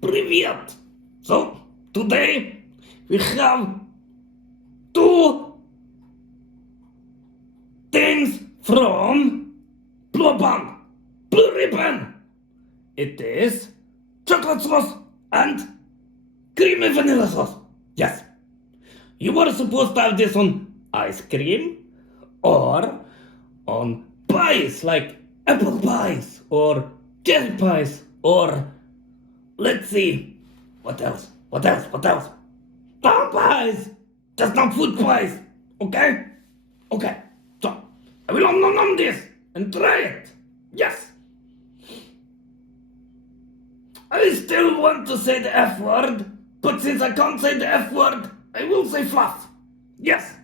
Привет! So, today we have two things from Blue Band, Blue Ribbon. It is chocolate sauce and creamy vanilla sauce. Yes. You were supposed to have this on ice cream or on pies like apple pies or cherry pies or let's see what else? Star pies! Just not food pies! Okay? Okay. So I will nom this and try it. Yes. I still want to say the F word, but since I can't say the F word, I will say fluff. Yes,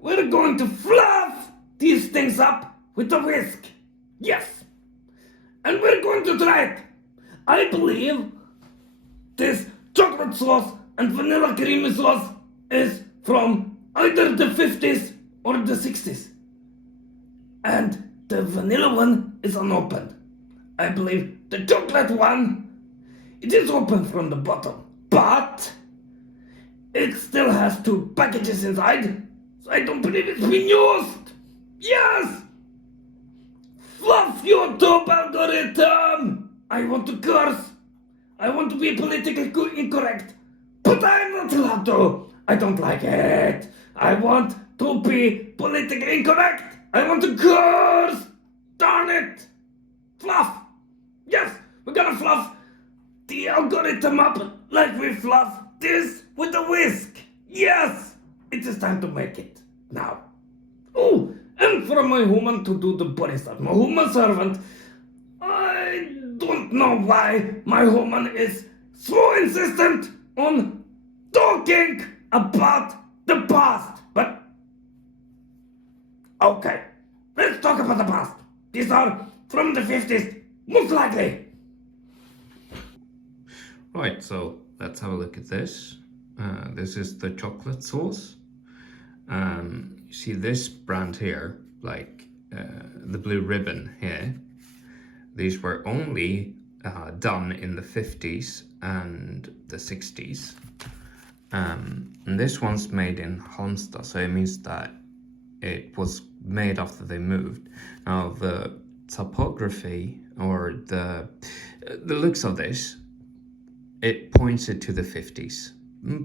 we're going to fluff these things up with a whisk. Yes, and we're going to try it. I believe this chocolate sauce and vanilla creamy sauce is from either the 50s or the 60s. And the vanilla one is unopened. I believe the chocolate one, it is open from the bottom, but it still has two packages inside, so I don't believe it's been used. Yes! Fluff YouTube algorithm! I want to curse. I want to be politically incorrect, but I'm not allowed to. I don't like it. I want to be politically incorrect. I want to curse. Darn it. Fluff. Yes, we're gonna fluff the algorithm up like we fluff this with a whisk. Yes, it is time to make it now. Oh, and for my human to do the body stuff, my human servant, I don't know why my human is so insistent on talking about the past, but okay, let's talk about the past. These are from the 50s, most likely. Right, so let's have a look at this. This is the chocolate sauce. You see this brand here, like the Blue Ribbon here. These were only done in the 50s and the 60s. And this one's made in Halmstad, so it means that it was made after they moved. Now the topography or the looks of this, it points it to the 50s,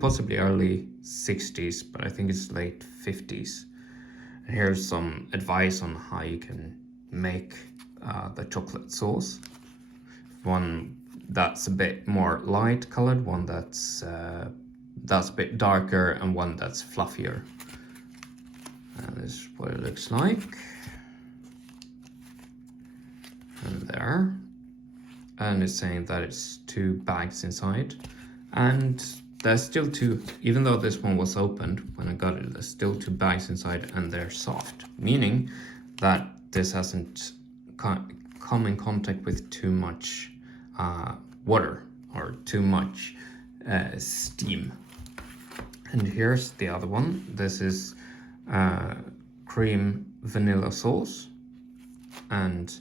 possibly early 60s, but I think it's late 50s. And here's some advice on how you can make the chocolate sauce. One that's a bit more light colored, one that's a bit darker, and one that's fluffier. And this is what it looks like. And there. And it's saying that it's 2 bags inside, and there's still 2, even though this one was opened when I got it, there's still 2 bags inside and they're soft, meaning that this hasn't come in contact with too much water or too much steam. And here's the other one. This is cream vanilla sauce, and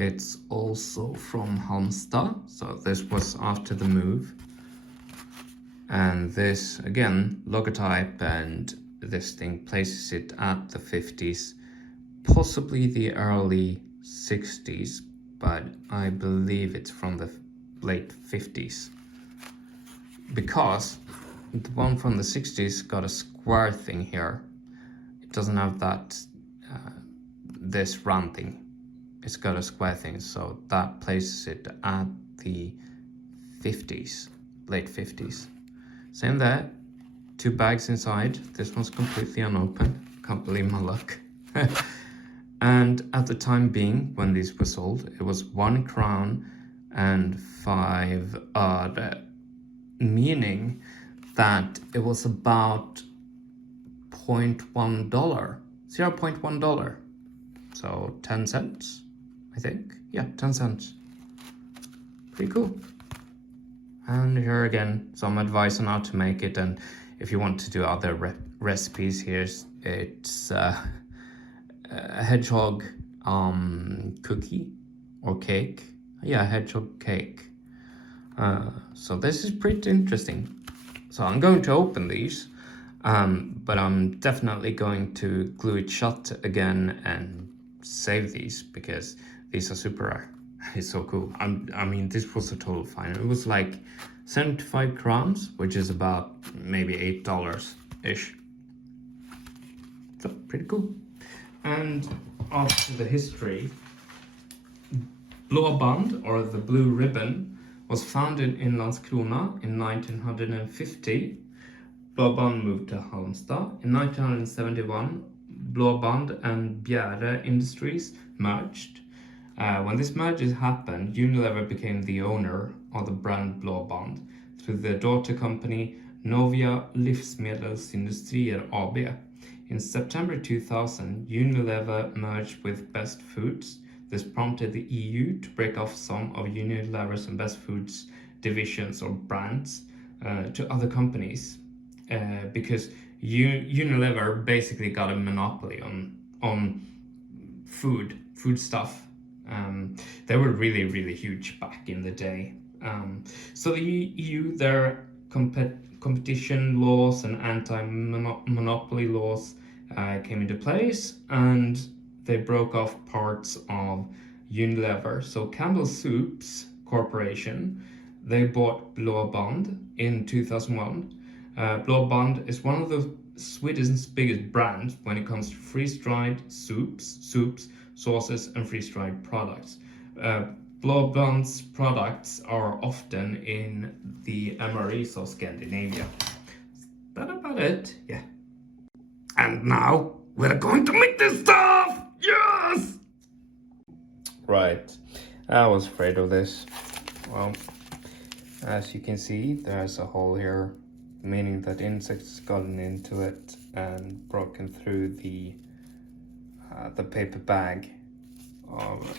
it's also from Halmstad, so this was after the move. And this, again, logotype, and this thing places it at the 50s, possibly the early 60s, but I believe it's from the late 50s. Because the one from the 60s got a square thing here. It doesn't have that, this round thing. It's got a square thing, so that places it at the 50s, late 50s. Same there, 2 bags inside. This one's completely unopened. Can't believe my luck. And at the time being, when these were sold, it was 1 crown and 5 öre, meaning that it was about $0.1, $0.1. So 10 cents, I think. Yeah, 10 cents. Pretty cool. And here again, some advice on how to make it. And if you want to do other recipes, it's a hedgehog cookie or cake. Yeah, hedgehog cake. So this is pretty interesting. So I'm going to open these, but I'm definitely going to glue it shut again and save these because these are super rare. It's so cool. I mean, this was a total fine. It was like 75 crowns, which is about maybe $8-ish. So pretty cool. And after the history, Blå Band, or the Blue Ribbon, was founded in Landskrona in 1950. Blå Band moved to Halmstad. In 1971, Blå Band and Bjerre Industries merged. When this merger happened, Unilever became the owner of the brand Blå Band through the daughter company Novia Livsmedelsindustrier AB. In September 2000, Unilever merged with Best Foods. This prompted the EU to break off some of Unilever's and Best Foods divisions or brands to other companies because Unilever basically got a monopoly on food stuff. They were really huge back in the day. So the EU, their competition laws and anti-monopoly laws came into place, and they broke off parts of Unilever. So Campbell Soups Corporation, they bought Blå Band in 2001. Blå Band is one of the Sweden's biggest brands when it comes to freeze-dried soups, sauces, and freeze-dried products. Blå Band's products are often in the MREs of Scandinavia. Is that about it? Yeah. And now we're going to make this stuff! Yes! Right. I was afraid of this. Well, as you can see, there's a hole here, meaning that insects gotten into it and broken through the paper bag.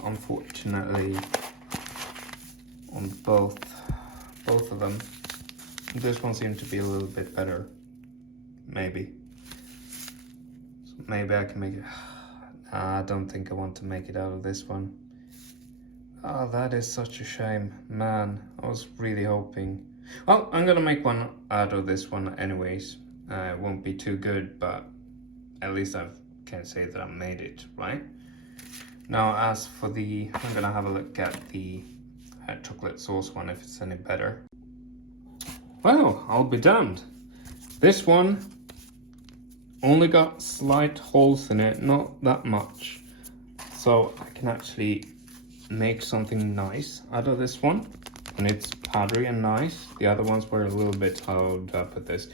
Unfortunately, on both of them. This one seemed to be a little bit better. Maybe. So maybe I can make it. I don't think I want to make it out of this one. Oh, that is such a shame. Man, I was really hoping. Well, I'm gonna make one out of this one anyways. It won't be too good, but at least I can say that I made it, right? Now, as for I'm gonna have a look at the chocolate sauce one, if it's any better. Well, I'll be damned. This one only got slight holes in it, not that much. So I can actually make something nice out of this one. And it's powdery and nice. The other ones were a little bit, how do I put this?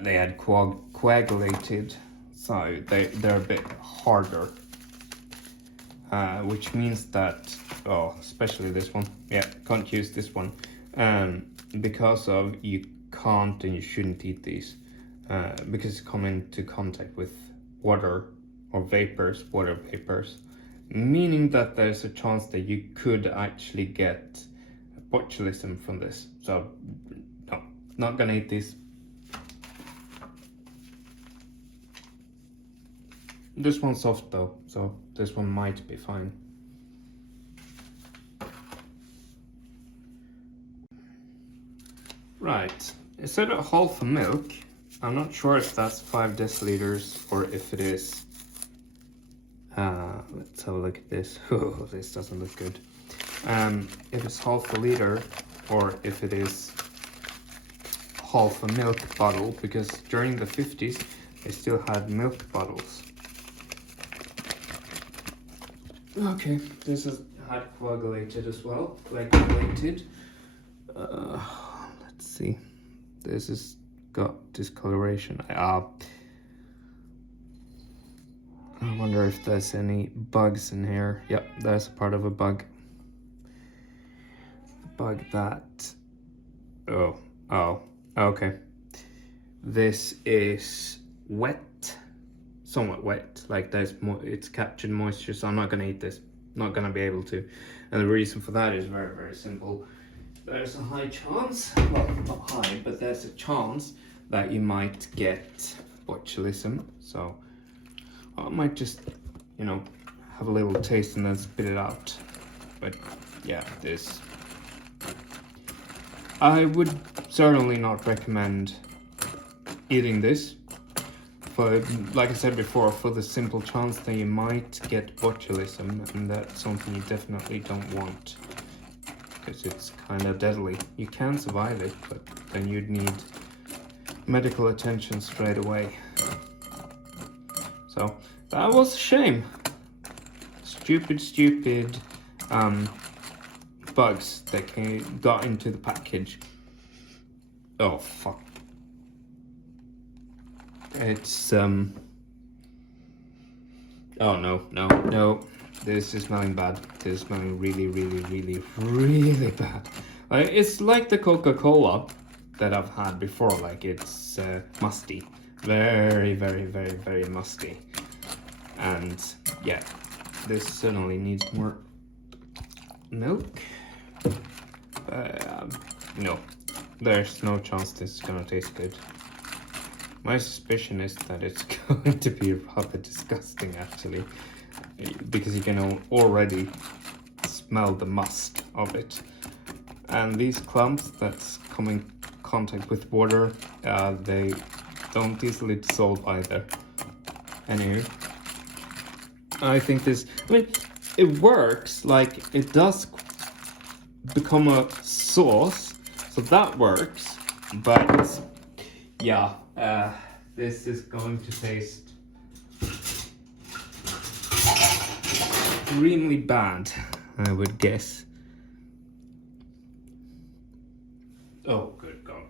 They had coagulated, so they're a bit harder. Which means that, especially this one, yeah, can't use this one, because of you can't and you shouldn't eat these, because come into contact with water or water vapors, meaning that there's a chance that you could actually get botulism from this. So, no, not gonna eat these. This one's soft though, so this one might be fine. Right, instead of half a milk, I'm not sure if that's 5 deciliters or if it is. Let's have a look at this. Oh, this doesn't look good. If it's half a liter or if it is half a milk bottle, because during the 50s they still had milk bottles. Okay, this is had coagulated as well. Let's see. This has got discoloration. I wonder if there's any bugs in here. Yep, there's a part of a bug. Bug that. Oh, okay. This is wet. Somewhat wet, like it's captured moisture, so I'm not gonna eat this. Not gonna be able to. And the reason for that is very simple. There's a high chance, well, not high, but there's a chance that you might get botulism. So I might just, have a little taste and then spit it out. But yeah, this I would certainly not recommend eating this. But like I said before, for the simple chance that you might get botulism, and that's something you definitely don't want. Because it's kind of deadly. You can survive it, but then you'd need medical attention straight away. So that was a shame. Stupid bugs that got into the package. Oh fuck. It's oh no. This is smelling bad. This is smelling really bad. It's like the Coca-Cola that I've had before. Like it's musty, very musty. And yeah, this certainly needs more milk. No, there's no chance this is gonna taste good. My suspicion is that it's going to be rather disgusting, actually, because you can already smell the must of it. And these clumps that's come in contact with water, they don't easily dissolve either. Anyway, I think it works, like it does become a sauce, so that works, but yeah. This is going to taste extremely bad, I would guess. Oh, good God.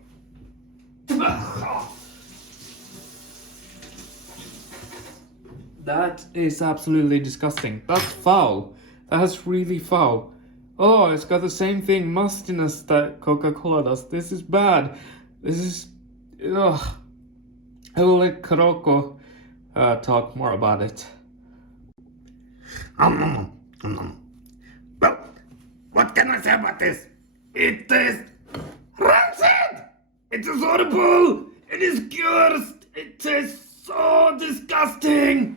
That is absolutely disgusting. That's foul. That's really foul. Oh, it's got the same thing, mustiness that Coca-Cola does. This is bad. This is... Ugh. I will let Karoko talk more about it. Well, what can I say about this? It is rancid! It is horrible! It is cursed! It is so disgusting!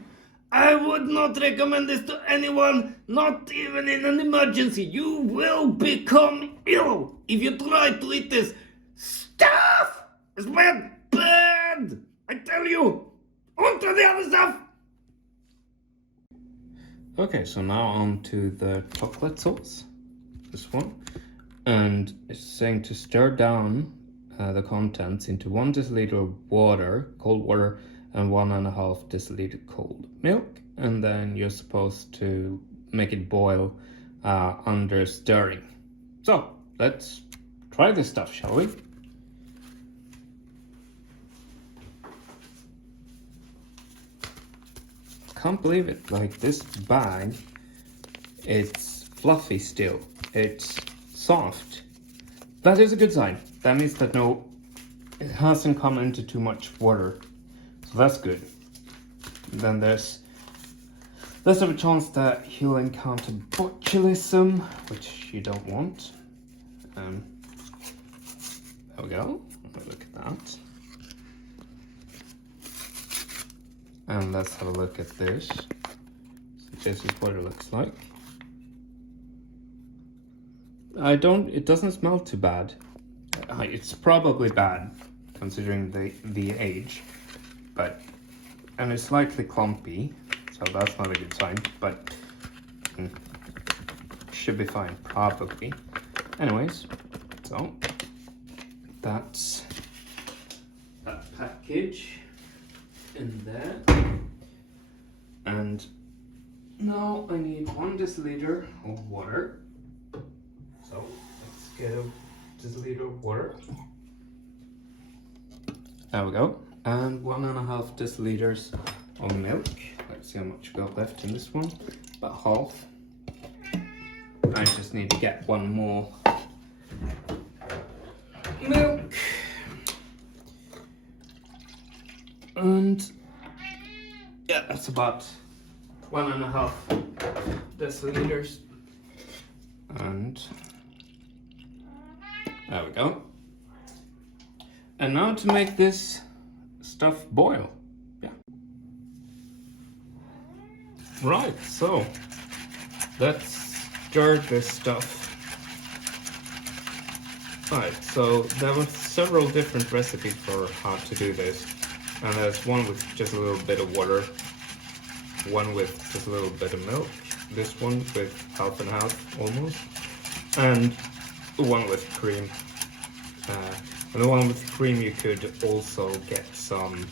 I would not recommend this to anyone, not even in an emergency. You will become ill if you try to eat this stuff! It's bad! I tell you! On to the other stuff! Okay, so now on to the chocolate sauce. This one. And it's saying to stir down the contents into 1 deciliter of water, cold water, and 1.5 deciliter cold milk. And then you're supposed to make it boil under stirring. So, let's try this stuff, shall we? Can't believe it, like this bag, it's fluffy still, it's soft. That is a good sign. That means that it hasn't come into too much water, so that's good. Then there's less of a chance that he'll encounter botulism, which you don't want. There we go, look at that. And let's have a look at this. So this is what it looks like. It doesn't smell too bad. It's probably bad considering the age, and it's slightly clumpy, so that's not a good sign, but should be fine, probably. Anyways, so that's that package in there, and now I need 1 deciliter of water, so let's get a deciliter of water. There we go, and 1.5 deciliters of milk. Let's see how much we got left in this one, about half. I just need to get one more milk. And yeah, that's about 1.5 deciliters. And there we go. And now to make this stuff boil. Yeah. Right, so let's stir this stuff Right, so there were several different recipes for how to do this. And there's one with just a little bit of water, one with just a little bit of milk, this one with half and half almost, and the one with cream. And the one with cream you could also get some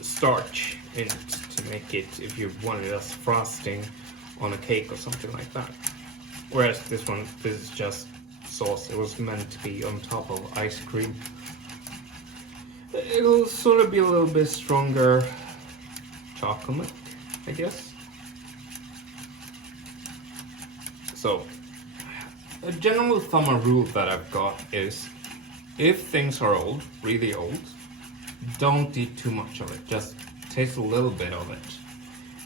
starch in it to make it, if you wanted as frosting on a cake or something like that. Whereas this is just sauce. It was meant to be on top of ice cream. It'll sort of be a little bit stronger chocolate, I guess. So, a general thumb or rule that I've got is, if things are old, really old, don't eat too much of it. Just taste a little bit of it.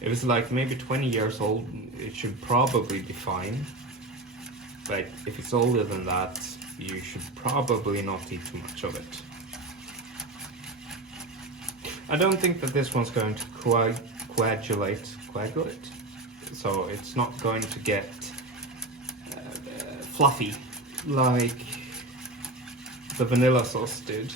If it's like maybe 20 years old, it should probably be fine. But if it's older than that, you should probably not eat too much of it. I don't think that this one's going to coagulate, so it's not going to get fluffy like the vanilla sauce did.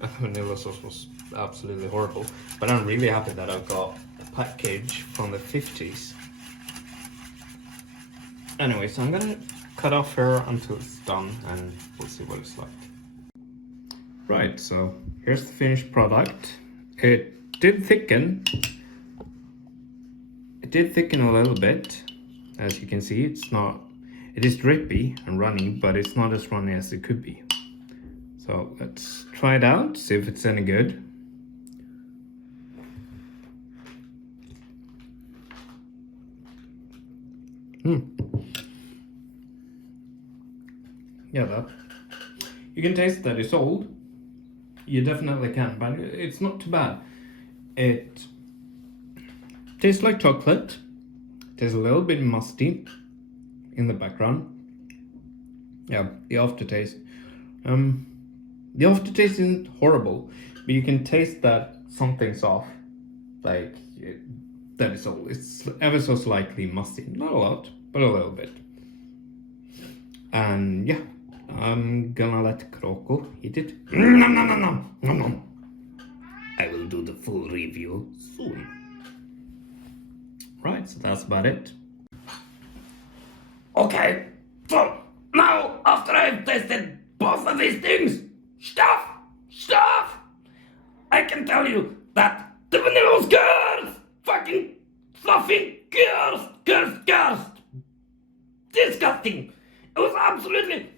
The vanilla sauce was absolutely horrible, but I'm really happy that I've got a package from the 50's. Anyway, so I'm gonna cut off here until it's done and we'll see what it's like. Right, so here's the finished product. It did thicken. It did thicken a little bit. As you can see, it is drippy and runny, but it's not as runny as it could be. So let's try it out, see if it's any good. Yeah, that. You can taste that it's old. You definitely can, but it's not too bad. It tastes like chocolate. Tastes a little bit musty in the background. Yeah, the aftertaste. The aftertaste isn't horrible, but you can taste that something's off. Like, that is all. It's ever so slightly musty. Not a lot, but a little bit. And yeah, I'm gonna let Kroko eat it. Nom, nom, nom, nom, nom, nom. I will do the full review soon. Right, so that's about it. Okay, so now after I've tasted both of these things, stuff, I can tell you that the vanilla was cursed! Fucking fluffy cursed! Disgusting! It was absolutely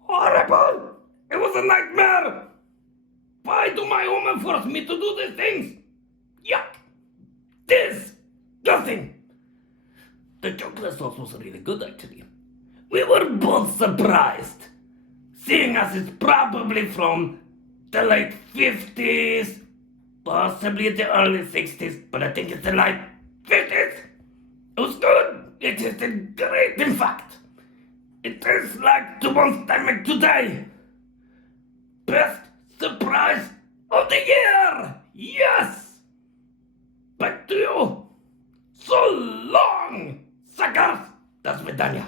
horrible! It was a nightmare! Why do my woman force me to do these things? Yuck! Disgusting! The chocolate sauce was really good actually. We were both surprised, seeing as it's probably from the late 50's, possibly the early 60's, but I think it's the late 50's. It was good. It tasted great, in fact. It tastes like the ones I make today. Best surprise of the year! Yes! Back to you. So long, suckers. До свидания.